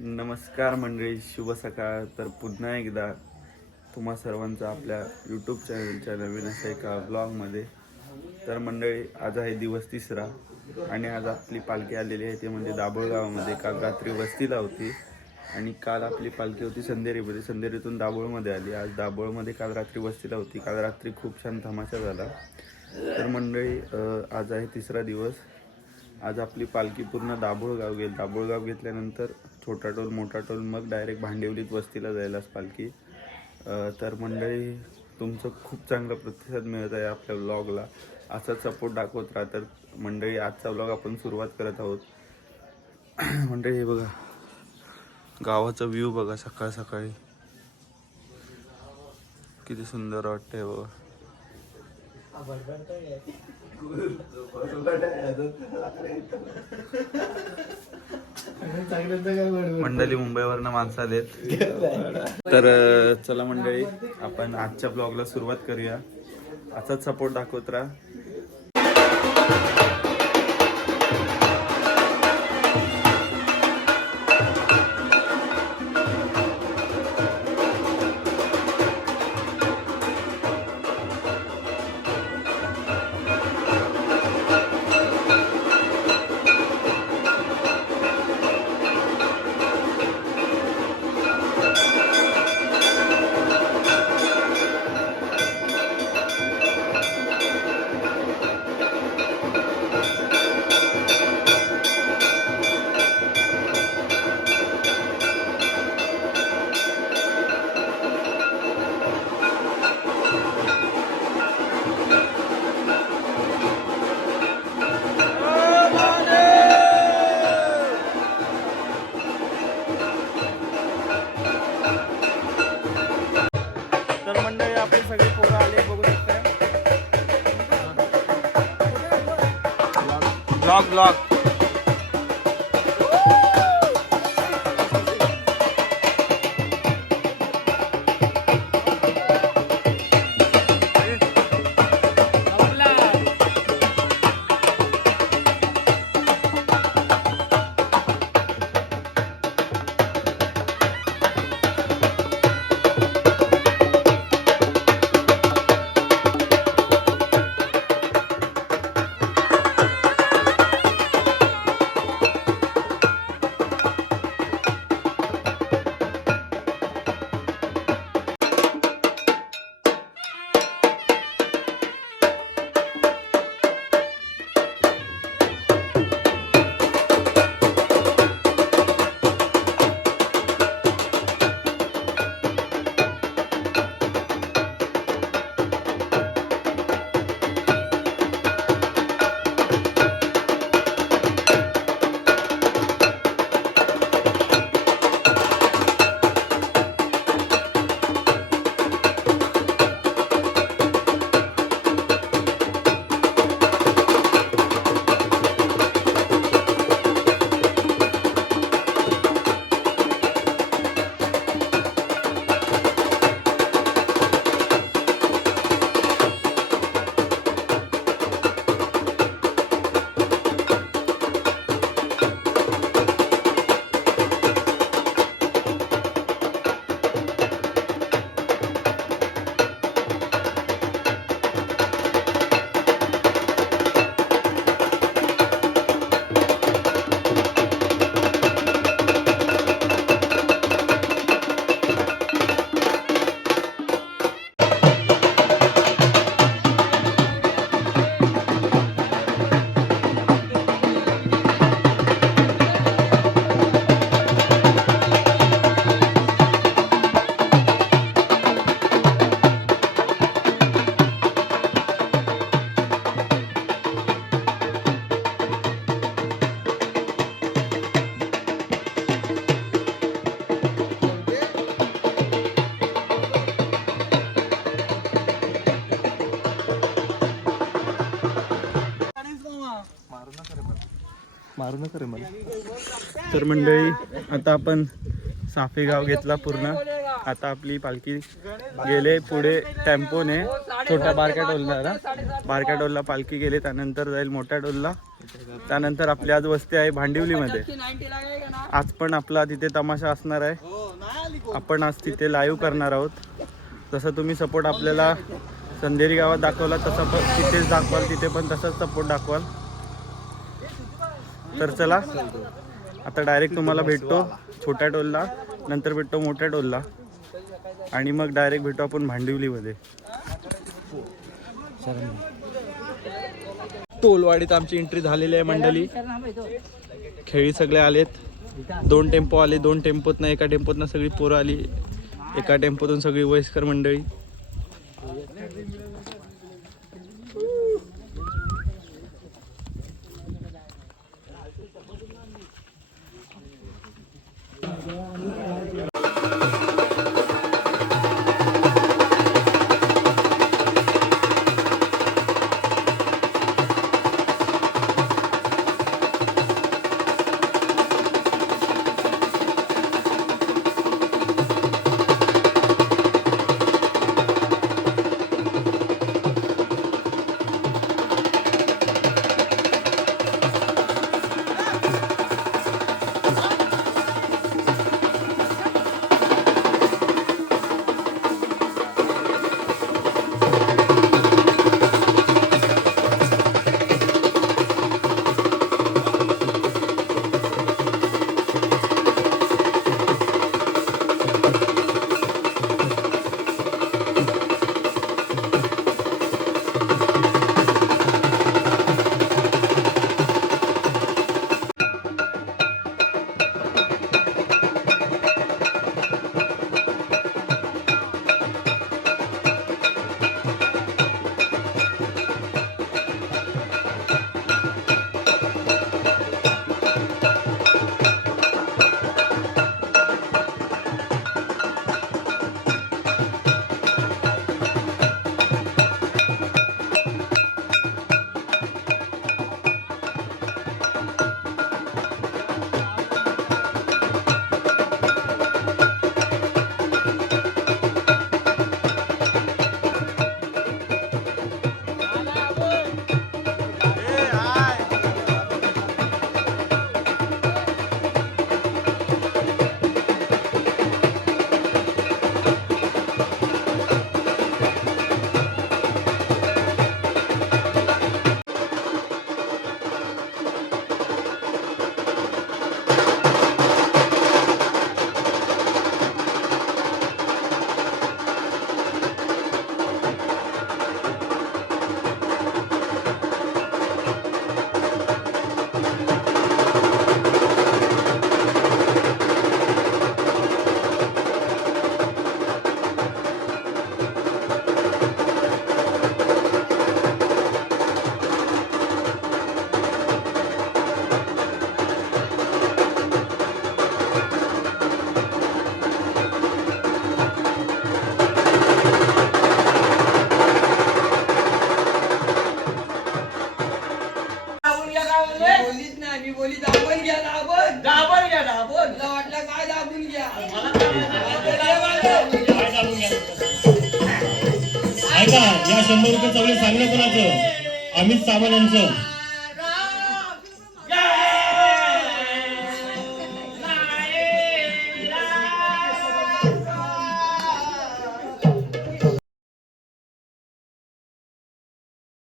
नमस्कार मंडळी, शुभ सकाळ. तर पुन्हा एकदा तुम्हा सर्वांचं आपल्या यूट्यूब चॅनलच्या नवीन अशा एका ब्लॉगमध्ये. तर मंडळी, आज आहे दिवस तिसरा आणि आज आपली पालखी आलेली आहे ते म्हणजे दाभोळगावामध्ये. काल रात्री वस्तीला होती आणि काल आपली पालखी होती संदेरीमध्ये, संदेरीतून दाभोळमध्ये आली. आज दाभोळमध्ये काल रात्री वस्तीला होती. काल रात्री खूप छान तमाशा झाला. तर मंडळी, आज आहे तिसरा दिवस. आज आपली पालखी पूर्ण दाभोळगाव गेली. दाभोळगाव घेतल्यानंतर छोटा टोल, मोठा टोल, मग डायरेक्ट भांडिवलीत वस्तीला जायलाच पालखी. तर मंडळी, तुमचं खूप चांगला प्रतिसाद मिळत आहे आपल्या व्लॉगला. असाच सपोर्ट दाखवत राहा. तर मंडळी, आजचा व्लॉग आपण सुरुवात करत आहोत. मंडळी, हे बघा गावाचा व्ह्यू बघा. सकाळ सकाळी किती सुंदर वाटतंय बघा. मंडळी, मुंबईवरनं माणसं आलेत. तर चला मंडळी, आपण आजच्या ब्लॉगला सुरुवात करूया. असाच सपोर्ट दाखवत राहा. तर मंडळी, आपले सगळे पोरं आले, बघू शकताय. ब्लॉग ब्लॉग मारू नका रे मला. तर मंडळी, आता आपण साफेगाव घेतला पूर्ण. आता आपली पालखी गेले पुढे टेम्पोने छोट्या बारक्या टोलला. बारक्या टोलला पालखी गेले, त्यानंतर जाईल मोठ्या टोलला. त्यानंतर आपली आज वस्ती आहे भांडिवलीमध्ये. आज पण आपला तिथे तमाशा असणार आहे. आपण आज तिथे लाईव्ह करणार आहोत. जसं तुम्ही सपोर्ट आपल्याला संदेरी गावात दाखवला तसा पण तिथेच दाखवाल, तिथे पण तसाच सपोर्ट दाखवाल. तर चला आता डायरेक्ट तुम्हाला भेटतो छोट्या टोलला, नंतर भेटतो मोठ्या टोलला आणि मग डायरेक्ट भेटू आपण भांडिवलीमध्ये. टोलवाडीत आमची एंट्री झालेली आहे मंडळी. खेळी सगळे आलेत. 2 टेम्पो आले, 2 टेम्पोत ना एका टेम्पोत ना सगळी पोरं आली, एका टेम्पोतून सगळी वयस्कर मंडळी. ऐका, या 100 रुपये चवले सांगणं कोणाचं? अमित सावंत यांचं.